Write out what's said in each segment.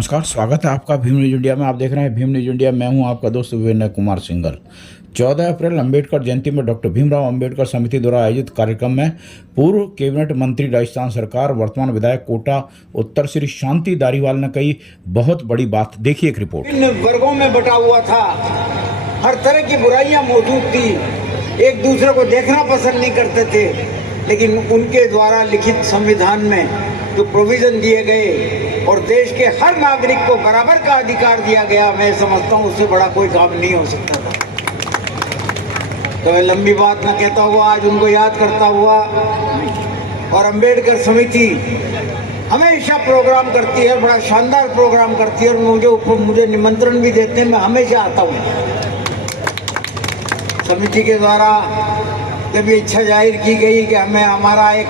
नमस्कार, स्वागत है आपका भीम न्यूज इंडिया में। आप देख रहे हैं भीम न्यूज इंडिया। मैं हूं आपका दोस्त विनय कुमार सिंघल। 14 अप्रैल अंबेडकर जयंती में डॉक्टर भीमराव अंबेडकर समिति द्वारा आयोजित कार्यक्रम में पूर्व कैबिनेट मंत्री राजस्थान सरकार वर्तमान विधायक कोटा उत्तर श्री शांति धारीवाल ने कही बहुत बड़ी बात। देखिए एक रिपोर्ट। इन वर्गों में बटा हुआ था, हर तरह की बुराइयां मौजूद थी, एक दूसरे को देखना पसंद नहीं करते थे, लेकिन उनके द्वारा लिखित संविधान में जो प्रोविजन दिए गए और देश के हर नागरिक को बराबर का अधिकार दिया गया, मैं समझता हूँ उससे बड़ा कोई काम नहीं हो सकता था। तो मैं लंबी बात ना कहता हुआ आज उनको याद करता हुआ, और अंबेडकर समिति हमेशा प्रोग्राम करती है, बड़ा शानदार प्रोग्राम करती है, और मुझे निमंत्रण भी देते हैं, मैं हमेशा आता हूँ। समिति के द्वारा जब ये इच्छा जाहिर की गई कि हमें हमारा एक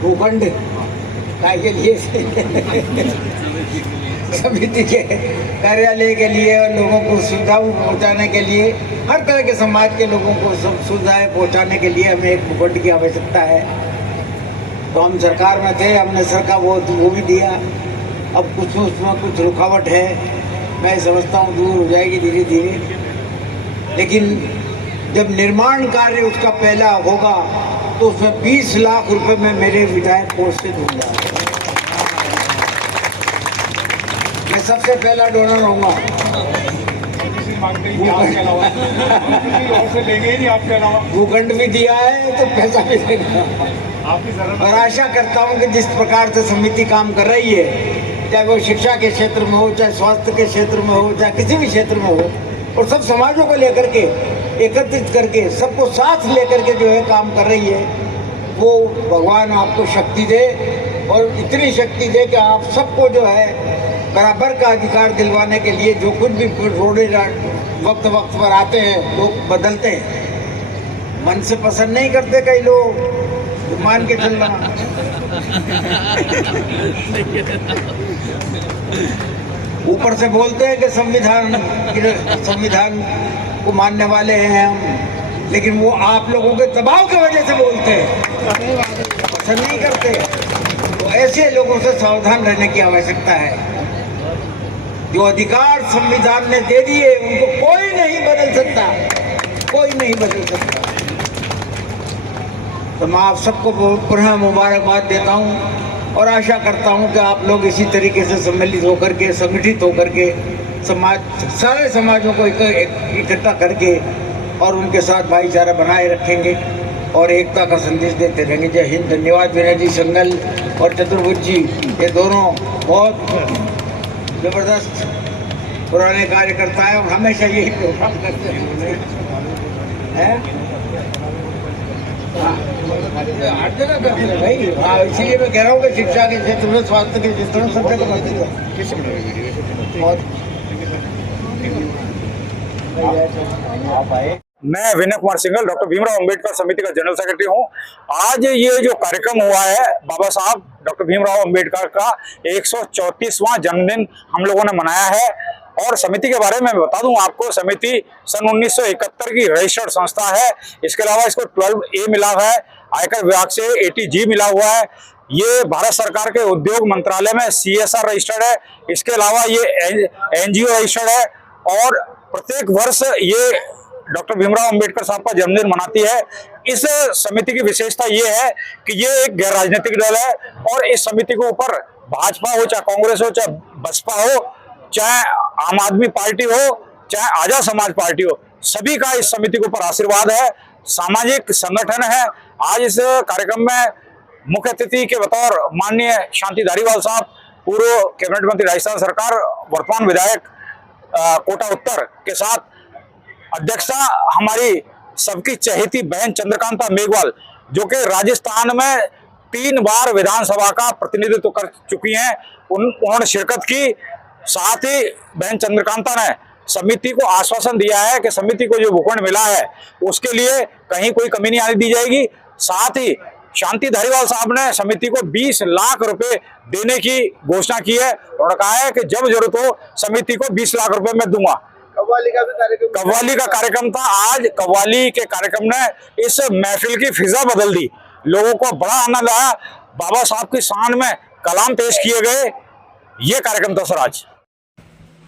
भूखंड के लिए समिति के कार्यालय के लिए और लोगों को सुविधाओं पहुंचाने के लिए, हर तरह के समाज के लोगों को सुविधाएं पहुंचाने के लिए हमें एक भूखंड की आवश्यकता है। तो हम सरकार में थे, हमने सरकार वो भी दिया। अब कुछ उसमें कुछ रुकावट है, मैं समझता हूँ दूर हो जाएगी धीरे धीरे, लेकिन जब निर्माण कार्य उसका पहला होगा तो उसमें 20 लाख रुपए में मेरे विधायक कोष से दूंगा। मैं सबसे पहला डोनर होऊंगा। भूखंड भी दिया है तो पैसा भी देगा। और आशा करता हूं कि जिस प्रकार से समिति काम कर रही है, चाहे वो शिक्षा के क्षेत्र में हो, चाहे स्वास्थ्य के क्षेत्र में हो, चाहे किसी भी क्षेत्र में हो, और सब समाजों को लेकर के एकत्रित करके सबको साथ लेकर के जो है काम कर रही है, वो भगवान आपको शक्ति दे, और इतनी शक्ति दे कि आप सबको जो है बराबर का अधिकार दिलवाने के लिए जो कुछ भी रोड़े वक्त वक्त पर आते हैं लोग बदलते हैं। मन से पसंद नहीं करते कई लोग, मान के चलना। ऊपर से बोलते हैं कि संविधान को मानने वाले हैं हम, लेकिन वो आप लोगों के दबाव की वजह से बोलते हैं, पसंद नहीं करते। तो ऐसे लोगों से सावधान रहने की आवश्यकता है। जो अधिकार संविधान ने दे दिए उनको कोई नहीं बदल सकता, कोई नहीं बदल सकता। तो मैं आप सबको पुनः मुबारकबाद देता हूँ और आशा करता हूँ कि आप लोग इसी तरीके से सम्मिलित होकर के, संगठित होकर के सारे समाजों को इकट्ठा करके और उनके साथ भाईचारा बनाए रखेंगे और एकता का संदेश देते रहेंगे। जय हिंद। धन्यवाद विनय जी संगल और चतुर्भुज जी, ये दोनों बहुत जबरदस्त पुराने कार्यकर्ता है और हमेशा यही प्रोग्राम करते हैं। हर जगह करते हैं भाई। हाँ, इसीलिए मैं कह रहा हूँ कि शिक्षा के क्षेत्र में, स्वास्थ्य के क्षेत्र में, सब जगह करते हैं। मैं विनय कुमार सिंघल, डॉक्टर भीमराव अंबेडकर समिति का जनरल सेक्रेटरी हूँ। आज ये जो कार्यक्रम हुआ है, बाबा साहब डॉक्टर भीमराव अंबेडकर का 134वां जन्मदिन हम लोगों ने मनाया है। और समिति के बारे में बता दूं आपको, समिति सन 1971 की रजिस्टर्ड संस्था है। इसके अलावा इसको 12A मिला है, आयकर विभाग से 80G मिला हुआ है। ये भारत सरकार के उद्योग मंत्रालय में CSR रजिस्टर्ड है। इसके अलावा ये NGO रजिस्टर्ड है और प्रत्येक वर्ष ये डॉक्टर भीमराव अंबेडकर साहब का जन्मदिन मनाती है। इस समिति की विशेषता ये है कि ये एक गैर राजनीतिक दल है और इस समिति के ऊपर भाजपा हो, चाहे कांग्रेस हो, चाहे बसपा हो, चाहे आम आदमी पार्टी हो, चाहे आजाद समाज पार्टी हो, सभी का इस समिति के ऊपर आशीर्वाद है। सामाजिक संगठन है। आज इस कार्यक्रम में मुख्य अतिथि के बतौर माननीय शांति धारीवाल साहब, पूर्व कैबिनेट मंत्री राजस्थान सरकार, वर्तमान विधायक कोटा उत्तर के साथ अध्यक्षता हमारी सबकी चहेती बहन चंद्रकांता मेघवाल, जो कि राजस्थान में 3 बार विधानसभा का प्रतिनिधित्व कर चुकी हैं, उन्होंने शिरकत की। साथ ही बहन चंद्रकांता ने समिति को आश्वासन दिया है कि समिति को जो भूखंड मिला है उसके लिए कहीं कोई कमी नहीं आने दी जाएगी। साथ ही शांति धारीवाल साहब ने समिति को 20 लाख रुपए देने की घोषणा की है और कहा है कि जब जरूरत हो समिति को 20 लाख रुपए मैं दूंगा। कव्वाली का कार्यक्रम था। आज कव्वाली के कार्यक्रम ने इस महफिल की फिजा बदल दी, लोगों को बड़ा आनंद आया। बाबा साहब की शान में कलाम पेश किए गए। ये कार्यक्रम था सर आज।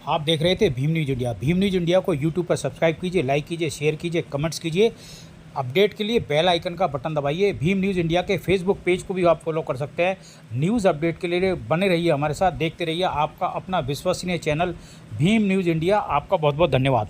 आप देख रहे थे Bhim news India. Bhim news India को यूट्यूब पर सब्सक्राइब कीजिए, लाइक कीजिए, शेयर कीजिए, कमेंट्स कीजिए। अपडेट के लिए बेल आइकन का बटन दबाइए। भीम न्यूज़ इंडिया के फेसबुक पेज को भी आप फॉलो कर सकते हैं। न्यूज़ अपडेट के लिए बने रहिए हमारे साथ, देखते रहिए आपका अपना विश्वसनीय चैनल भीम न्यूज़ इंडिया। आपका बहुत बहुत धन्यवाद।